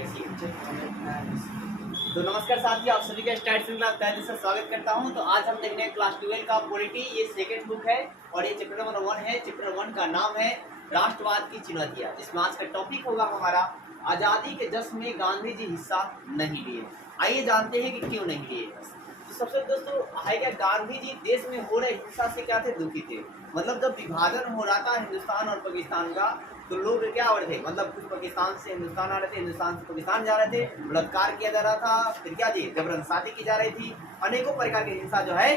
तो नमस्कार साथियों, आप सभी का स्टार्ट श्रृंखला तहे से स्वागत करता हूं। तो आज हम देखने क्लास 12 का पॉलिटी, ये सेकंड बुक है और ये चैप्टर नंबर 1 है। चैप्टर 1 का नाम है राष्ट्रवाद की चुनौतियां, जिसमें आज का टॉपिक होगा हमारा आजादी के जश्न में गांधी जी हिस्सा नहीं लिए। आइए जानते हैं कि क्यों नहीं लिए। तो सबसे दोस्तों है क्या, गांधी जी देश में हो रहे हिंसा से क्या थे, दुखी थे। मतलब जब विभाजन हो रहा था हिंदुस्तान और पाकिस्तान का, तो लोग क्या हो रहे थे, मतलब कुछ पाकिस्तान से हिंदुस्तान आ रहे थे, हिंदुस्तान से पाकिस्तान जा रहे थे, बलात्कार किया जा रहा था, फिर क्या जी जबरन शादी की जा रही थी, अनेकों प्रकार की हिंसा जो है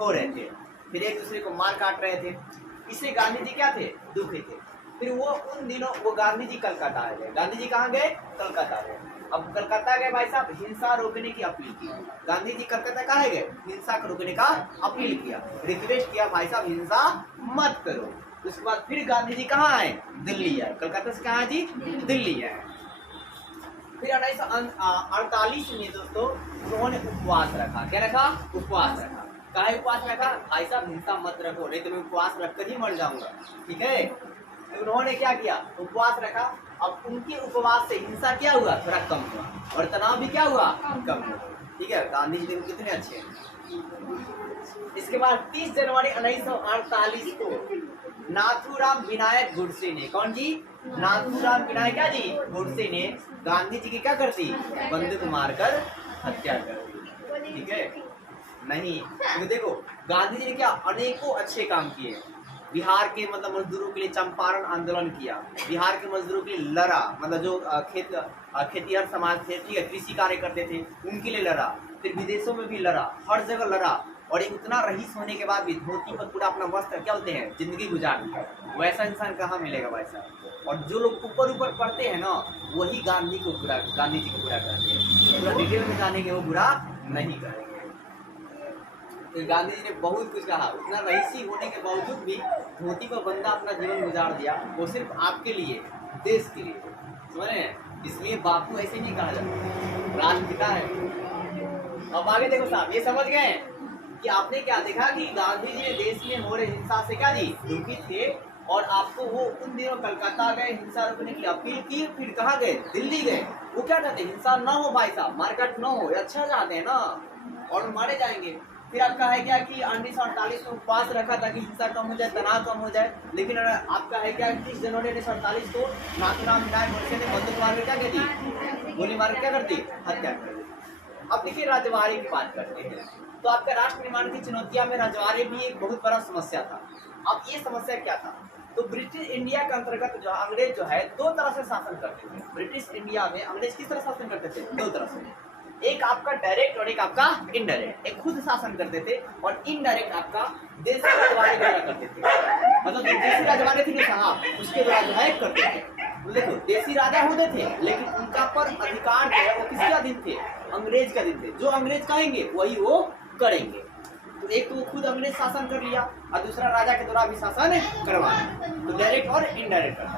हो रहे थे, फिर एक दूसरे को मार काट रहे थे। इससे गांधी जी क्या थे, दुखी थे। फिर वो उन दिनों वो गांधी जी कलकत्ता आ गए। गांधी जी कहाँ गए, कलकत्ता गए। अब कलकत्ता गए भाई साहब, हिंसा रोकने की अपील की। गांधी जी कलकत्ता कहाँ गए, हिंसा को रोकने का अपील किया, रिक्वेस्ट किया, भाई साहब हिंसा मत करो। उसके बाद फिर गांधी जी कहाँ आए, दिल्ली आए। कलकत्ता से कहाँ जी, दिल्ली आए। फिर 1948 में दोस्तों उन्होंने उपवास रखा। क्या रखा, उपवास रखा। काहे उपवास रखा, भाई साहब हिंसा मत रखो, नहीं तो मैं उपवास रखकर ही मर जाऊंगा। ठीक है, तो उन्होंने क्या किया, उपवास रखा। अब उनके उपवास से हिंसा क्या हुआ, थोड़ा कम हुआ, और तनाव भी क्या हुआ, कम हुआ। ठीक है, गांधी जी देखो कितने अच्छे हैं। इसके बाद 30 जनवरी 1948 को नाथूराम विनायक गोडसे ने, कौन जी, नाथूराम विनायक क्या जी, गोडसे ने गांधी जी की क्या कर दी, बंदूक मारकर हत्या कर दी। ठीक है, नहीं तो देखो गांधी जी ने क्या अनेकों अच्छे काम किए। बिहार के मतलब मजदूरों के लिए चंपारण आंदोलन किया, बिहार के मजदूरों के लिए लड़ा, मतलब जो खेतिहर समाज थे, ठीक है, कृषि कार्य करते थे, उनके लिए लड़ा। फिर विदेशों में भी लड़ा, हर जगह लड़ा। और एक उतना रईस होने के बाद भी धोती पर पूरा अपना वस्त्र क्या होते हैं, जिंदगी गुजार दिया। वैसा इंसान कहाँ मिलेगा वैसा। और जो लोग ऊपर ऊपर पढ़ते हैं ना, वही गांधी जी को बुरा करते हैं। पूरा डिटेल में जाने के वो बुरा नहीं करेंगे। तो गांधी जी ने बहुत कुछ कहा, उतना रईसी होने के बावजूद भी धोती पर बंदा अपना जीवन गुजार दिया, वो सिर्फ आपके लिए, देश के लिए, समझ रहे हैं। इसलिए बापू ऐसे नहीं कहा जाता, राष्ट्रपिता है। अब आगे देखो साहब, ये समझ गए कि आपने क्या देखा कि गांधी जी देश में हो रहे हिंसा से क्या जी, दुखी थे। और आपको वो उन दिनों कलकत्ता गए, हिंसा रोकने की अपील की। फिर कहाँ गए, दिल्ली गए। वो क्या कहते हैं, हिंसा ना हो भाई साहब, मारकाट ना हो, अच्छा चाहते हैं ना, और मारे जाएंगे। फिर आपका है क्या कि 1948 में उपवास रखा ताकि हिंसा कम हो जाए, तनाव कम हो जाए। लेकिन आपका है क्या, 30 जनवरी 1948 को नाथूराम विनायक गोडसे ने बंदूक मार के क्या कर दी, गोली मार के क्या कर दी, हत्या कर दी। अब देखिए रजवाड़े की बात करते हैं। तो आपका राष्ट्र निर्माण की चुनौतियां में रजवाड़े भी एक बहुत बड़ा समस्या था। अब ये समस्या क्या था, तो ब्रिटिश इंडिया के अंतर्गत जो अंग्रेज जो है दो तरह से शासन करते थे। ब्रिटिश इंडिया में अंग्रेज किस तरह शासन करते थे, दो तरह से, एक आपका डायरेक्ट और एक आपका इनडायरेक्ट। एक खुद शासन करते थे और इनडायरेक्ट आपका देसी रजवाड़े द्वारा करते थे। मतलब देसी रजवाड़े थे ना साहब, उसके द्वारा जो है करते थे। देखो देसी राजा होते थे, लेकिन उनका पर अधिकार जो है वो किसके अधीन थे, अंग्रेज के अधीन थे। जो अंग्रेज कहेंगे वही वो करेंगे। तो एक तो वो खुद अंग्रेज शासन कर लिया और दूसरा राजा के द्वारा भी शासन करवाया। तो डायरेक्ट और इनडायरेक्ट करता।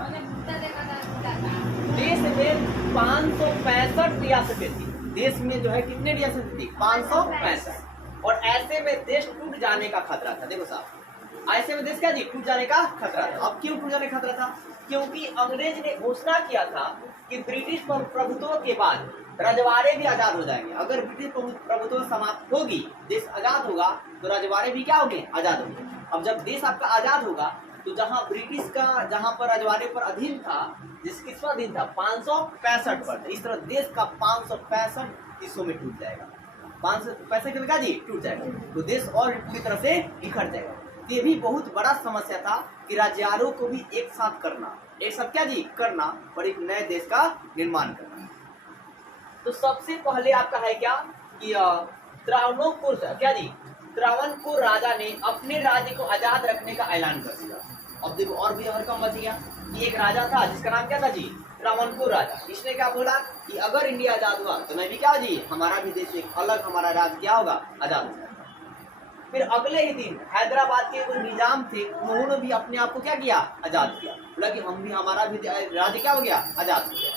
देश में 565 रियासतें थी। देश में जो है कितने रियासत थी, 565। और ऐसे में देश टूट जाने का खतरा था। देखो साहब, ऐसे में देश क्या जी, टूट जाने का खतरा था। अब क्यों टूट जाने का खतरा था, क्योंकि अंग्रेज ने घोषणा किया था कि ब्रिटिश प्रभुत्व के बाद रजवाड़े भी आजाद हो जाएंगे। अगर ब्रिटिश प्रभुत्व समाप्त होगी, देश आजाद होगा, तो रजवाड़े भी क्या होंगे, आजाद होंगे। अब जब देश आपका आजाद होगा, तो जहां ब्रिटिश का, जहां पर रजवाड़े पर अधीन था, जिसकी स्वाधीन था 565 पर, इस तरह देश का 565 हिस्सों में टूट जाएगा। 565 के जी टूट जाएगा, तो देश और पूरी तरह से बिखर जाएगा। ये भी बहुत बड़ा समस्या था कि राज्यों को भी एक साथ करना, एक साथ क्या जी करना, और एक नए देश का निर्माण करना। तो सबसे पहले आपका है क्या कि त्रावणकोर क्या जी, त्रावणकोर राजा ने अपने राज्य को आजाद रखने का ऐलान कर दिया। अब देखो और भी हरकम बच गया कि एक राजा था जिसका नाम क्या था जी, त्रावणकोर राजा। इसने क्या बोला कि अगर इंडिया आजाद हुआ तो मैं भी क्या जी, हमारा भी देश एक अलग, हमारा राज्य क्या होगा, आजाद हो जाएगा। फिर अगले ही दिन हैदराबाद के जो निजाम थे, उन्होंने भी अपने आप को क्या किया, आजाद किया। बोला कि हम भी, हमारा भी राज्य क्या हो गया, आजाद हो गया।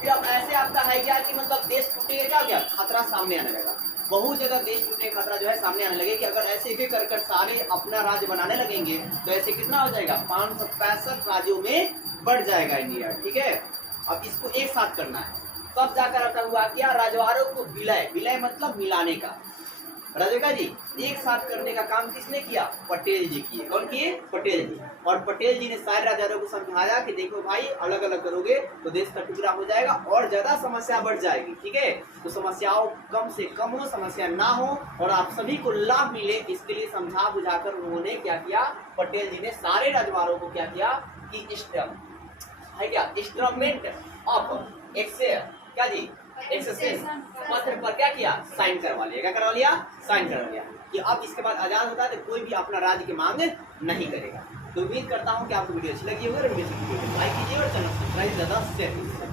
फिर अब ऐसे आपका है क्या कि मतलब देश टूटेगा, क्या हो गया, खतरा सामने आने लगा। बहुत जगह देश टूटने का खतरा जो है सामने आने लगे कि अगर ऐसे एक कर सारे अपना राज्य बनाने लगेंगे तो ऐसे कितना हो जाएगा, 565 राज्यों में बढ़ जाएगा इंडिया। ठीक है, अब इसको एक साथ करना है। तब जाकर आपका हुआ क्या, राजवाड़ों को विलय, विलय मतलब मिलाने का, राजेगा जी एक साथ करने का काम किसने किया, पटेल जी किए। कौन किए, पटेल जी। और पटेल जी ने सारे राजाओं को समझाया कि देखो भाई अलग अलग करोगे तो देश का टुकड़ा हो जाएगा और ज्यादा समस्या बढ़ जाएगी, ठीक है। तो समस्याओं कम से कम हो, समस्या ना हो और आप सभी को लाभ मिले, इसके लिए समझा बुझाकर उन्होंने क्या किया, पटेल जी ने सारे राजवाड़ों को क्या किया कि है क्या, इंस्ट्रूमेंट ऑफ क्या जी एक्सेस पत्र पर क्या किया, साइन करवा लिया। क्या करवा लिया, साइन करवा लिया कि अब इसके बाद आजाद होता है तो कोई भी अपना राज्य की मांग नहीं करेगा। तो उम्मीद करता हूँ कि आपको वीडियो अच्छी लगी होगी, वीडियो लाइक कीजिए और चैनल सब्सक्राइब ज्यादा शेयर कीजिए।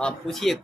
आप पूछिए।